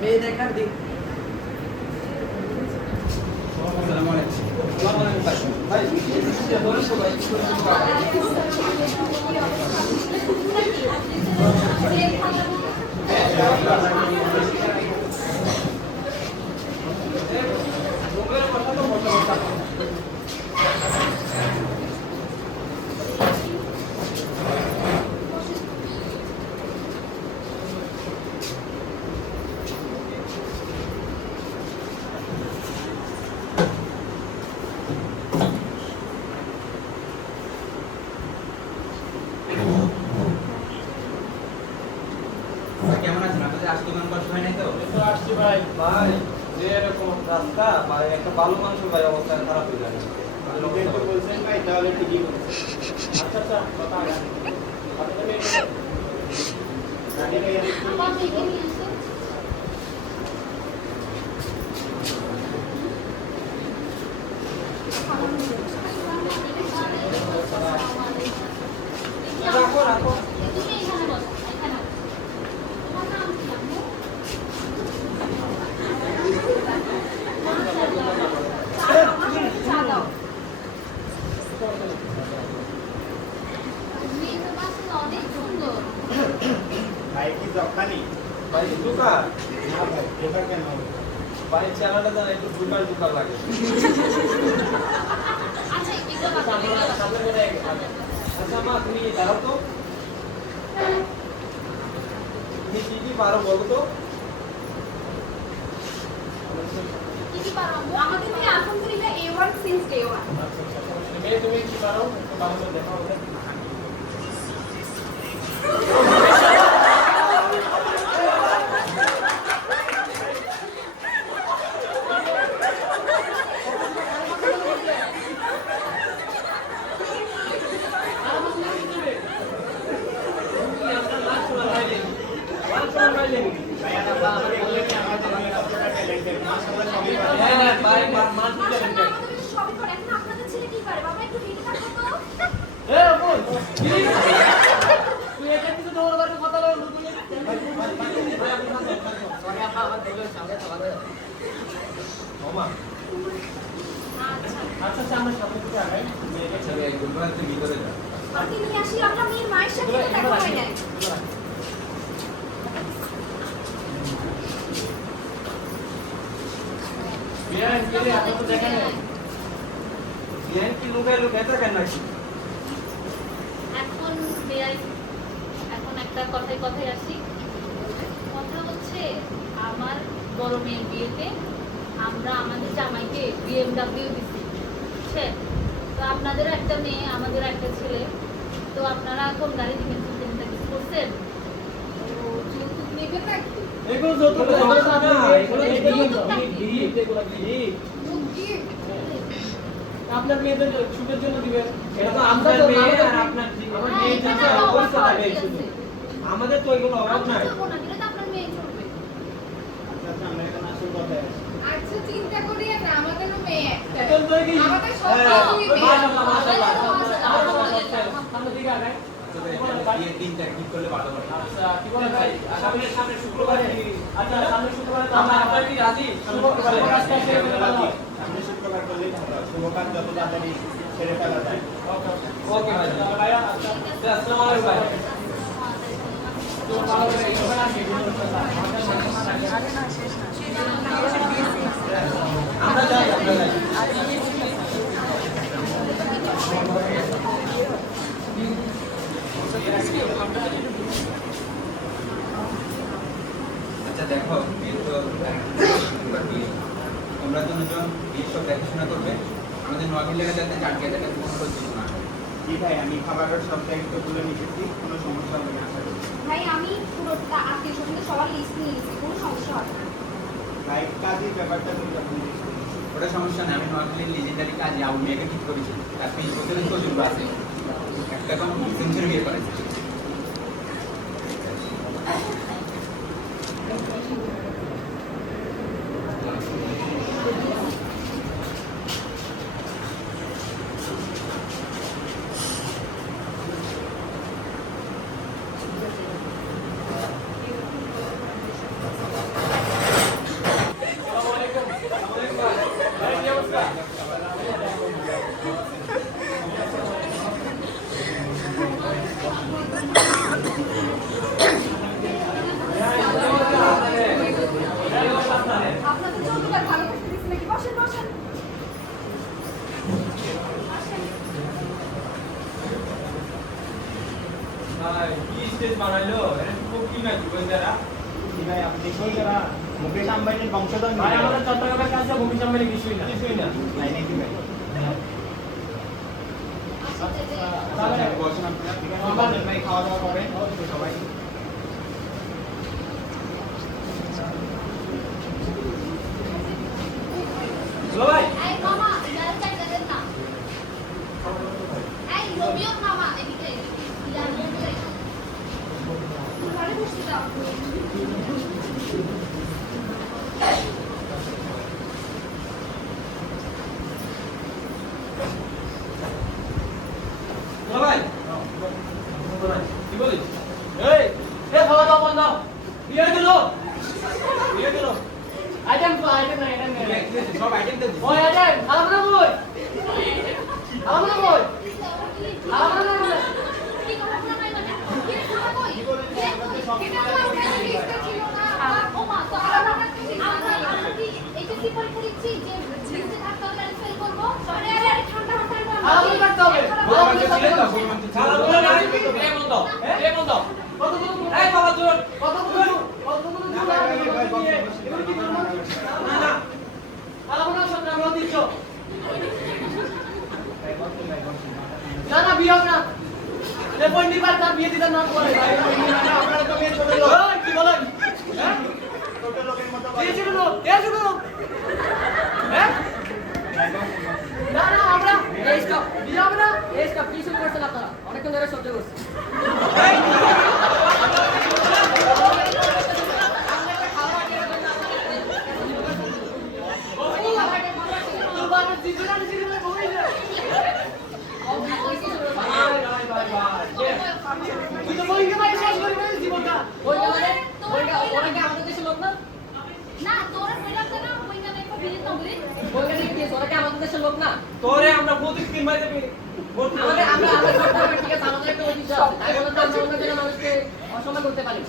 মেয়ে দেখার দিক। আসসালামু আলাইকুম। ভাই কেমন আছেন? আপনাদের আসতে কোনো কষ্ট হয় নাই তো? তো আসছি ভাই ভাই যে এরকম রাস্তা ভাই একটা ভালো মানুষ ভাই অবস্থা খারাপ হয়ে যাবে আপনি বলছেন ভাই তাহলে ঠিকই বলছেন আচ্ছা আচ্ছা কথা আছে রাখো রাখো ভাই কি দোকানি ভাই দোকান না ভাই দোকান কেন ভাই চেহারাটা জানা একটু দোকান দোকান লাগে আচ্ছা এটা সামনে করে আচ্ছা মা তুমি দাঁড়াও তো তুমি কি পারো বলো তো কি পারো আমাদের থেকে আলহামদুলিল্লাহ A1 since day 1 আচ্ছা আচ্ছা তুমি কি পারো একটু ভালো করে দেখাও আচ্ছা আমরা সামনে থেকে আগাই ছবি একদম বলতে ভিতরে যা। বাকি নিয়ে আসি আমরা মেয়ের মায়ের সাথে দেখা হয় নাই বিয়ান কেলে আপনি তো দেখেন বিয়ান কি লুকায় লুকায় তো কেন নাকি? এখন বেয়াই এখন একটা কথায় আসি কথা হচ্ছে আমার বড় মেয়ের বিয়েতে আমরা আমাদের জামাইকে BMW দিচ্ছি বুঝছেন তো আপনাদেরও একটা মেয়ে আমাদেরও একটা ছেলে তো আপনারা কোন গাড়ি দিবেন চিন্তা কিছু করছেন তো যৌতুক নেবেন নাকি এগুলো যত না এগুলো আপনার মেয়েদের ছুটের জন্য দিবেন এটা তো আপনার মেয়ে আর আপনার আমার মেয়ে জন্য পয়সা লাগে শুধু আমাদের তো এগুলো অভাব নাই। আপনার মেয়ে চলবে আচ্ছা আমরা এখন আসল কথায় আসি আচ্ছা চিন্তা করিয়ে না আমাদেরও মেয়ে একটা এখন তো কি আমাদের হ্যাঁ, সব মেয়ে মাশাআল্লাহ সামনে দিকে আগাই বিয়ের দিনটা কি করলে ভালো হয়? আচ্ছা কি বলেন ভাই সামনে শুক্রবারে আচ্ছা সামনে শুক্রবারে তো আমরা কি রাজি শুক্রবারে কাজটা সেরে ফেলে ভালো হয় সামনে শুক্রবার করলেই ভালো হয়। শুভ কাজ যত তাড়াতাড়ি সেরে ফেলা যায়। ওকে ভাই ভাইয়া আচ্ছা আসসালামু আলাইকুম ভাই তো ভালো করে এখানে আসি আমরা যাই আচ্ছা দেখো বিয়ে তো তোমরা দুজন বিয়ের সব দেখাশোনা করবে আমাদের নর্মাল লেগে যাতে জানকে যাতে কোনো কিছু না হয়। জি ভাই আমি খাবারের সব দায়িত্ব তুলে নিয়েছি, কোনো সমস্যা হবে না আশা করি। ভাই আমি পুরোটা আত্মীয় স্বজনদের সবার লিস্ট নিয়ে নিয়েছি কোনো সমস্যা হবে না ভাই কাজের ব্যাপারটা তুমি যখন দেখছো ওটা সমস্যা নেই, আমি নর্মালি লিজেন্ডারি কাজে আউট মেয়েকে ঠিক করেছি তার 3 বছরের তজুর্বা আছে, একটা কম সেঞ্চুরি বিয়ে করেছে। গোয়েন্দারা কি ভাই আপনি কি মুকেশ আম্বানির বংশধর ভাই নাকি? আমাদের চট্টগ্রামের কাছে মুকেশ আম্বানি কিছুই না তাই নাকি ভাই? তাহলে বসেন আপনারা ভাই খাওয়া দাওয়া করেন সবাই। চলো ভাই এই মামা যারা চাইতে দেন না এই রবিও মামা এদিকে জানো ঘরে বসে যাও চলো ভাই কি বলিস এই খাওয়া দাওয়া বন্ধ বিয়ে দিল আইটেম তো আইটেম না সব আইটেম তো দিছি। ওই আইটেম আলাদা বই আলাদা বই আলাদা বই কি কথা শোনা নাই মানে কি খাওয়া কই এটা তো আমার লিস্টে ছিল না ও মা তো আমরা কি এইচএসসি পরীক্ষা দিচ্ছি যে লিস্টে থাকতে হলে ফেল করব আরে আরে ঠান্ডা ঠান্ডা আলাদা করতে হবে বড় মানুষ ছিলেন তো, বড় মানুষ ছিলেন। আলাদা না এই বন্ধ এই বন্ধ কতগুলো এই বাবা জোর কতগুলো না ভাই ভাই বসেন না না আলাদা সব আমরা দিচ্ছ না না বিয়ে হবে না এ পন্ডিত বাদ না বিয়ে দিতে না করে আপনারা তো মেয়ে ছোট লোক। ওই কি বলেন হ্যাঁ ছোট লোকের মতো কে বলেন। ছিল হ্যাঁ না না আমরা এই স্টপ বিয়ে হবে না এই স্টপ কি শুরু করছেন আপনারা অনেকক্ষণ ধরে সহ্য করছেন তুই তো বইকে মাইকে শেষ করে ফেলেছিস জীবনটা ওরা আমাদের দেশের লোক না না তোরা কইলাম না ওইটা দেখো বিয়ে তো বলি বইকে দিয়ে কি ওরা কি আমাদের দেশের লোক না তোরে আমরা প্রতি 3 মাস দেবে আমাদের আমরা করতে পারি ঠিক আছে আমাদের একটা ঐতিহ্য আছে তাই বলে তো আমরা অন্য জনের মানুষকে অসম্মান করতে পারি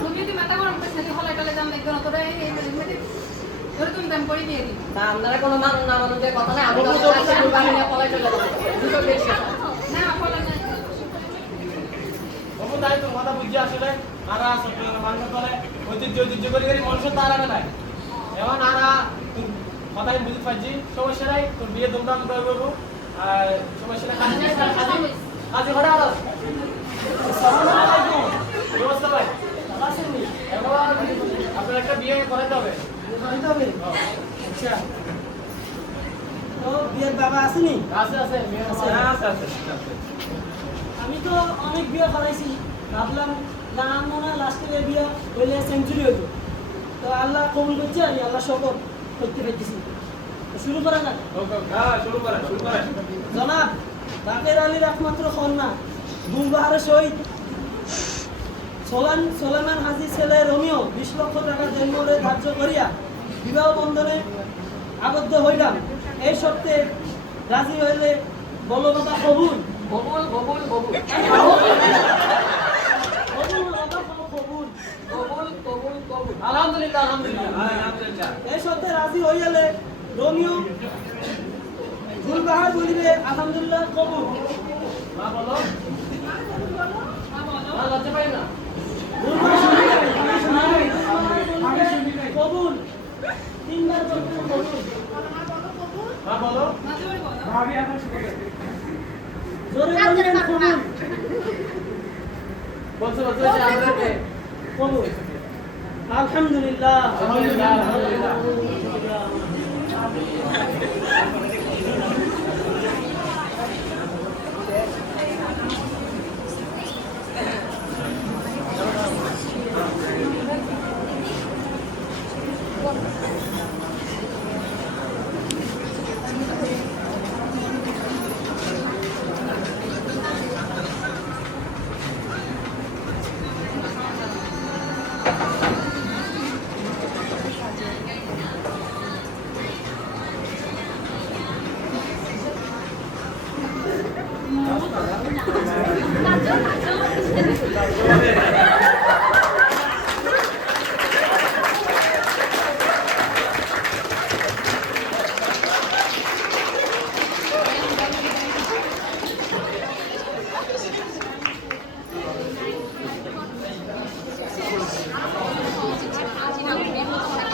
তুমি যদি মাথা গরম করে সাথে হলাই টলে দাম দেখবে না তোরা এই মেটে তোরা তুমি দাম করে দিয়ে দিবি তা আপনারা কোনো মানুষ না মানুষদের কথা নাই আমি তো চাষে কুরবানি নিয়ে পলাই চলে যাবো দুটো বেশি না হলা না বাবু তাই তো কথা বুঝি আসলে আরা সত্যি মানুষ বলে ঐতিহ্য করে গেলে মানুষ তার আগে নাই এখন আরা কথাই বুঝতে পারছি সমস্যা নাই তোর বিয়ে ধুমধাম করে করবো আর সমস্যা নাই কাজে ঘরে আরো আসসালামু আলাইকুম নমস্কার ভাই আসেননি আপনার একটা বিয়ে করাতে হবে আচ্ছা তো বিয়ের বাবা আসেনি আছে আছে মেয়ে আছে আছে আমি তো অনেক বিয়ে করাইছি ভাবলাম গান মনে হয় লাস্টের বিয়ে হইলে সেঞ্চুরি হইতো তো আল্লাহ কবুল করছে আমি আল্লাহ শকর করতে পেরেছি শুরু করা যাক হ্যাঁ শুরু করেন জনাব বাকের আলীর একমাত্র কন্যা দুমবাহারের শহীদ সোলেমান হাজির ছেলে রোমিও 20 লক্ষ টাকা জন্মরে ধার্য করিয়া বিবাহ বন্ধনে আবদ্ধ হইলাম এই সত্ত্বে রাজি হইলে বলো বাবা কবুল ববুল ববুল ববুল কবুল বাবা কবুল কবুল কবুল কবুল আলহামদুলিল্লাহ আলহামদুলিল্লাহ এই সত্ত্বে রাজি হইলে রোমিও গুলবাহার বলিবে আলহামদুলিল্লাহ কবুল মা বলো মা লজ্জা পাই না কবুল তিনবার বলতে কবুল মা বলো জোরে বলবেন কবুল বলছো আমাদেরকে কবুল আলহামদুলিল্লাহ নাচো নাচো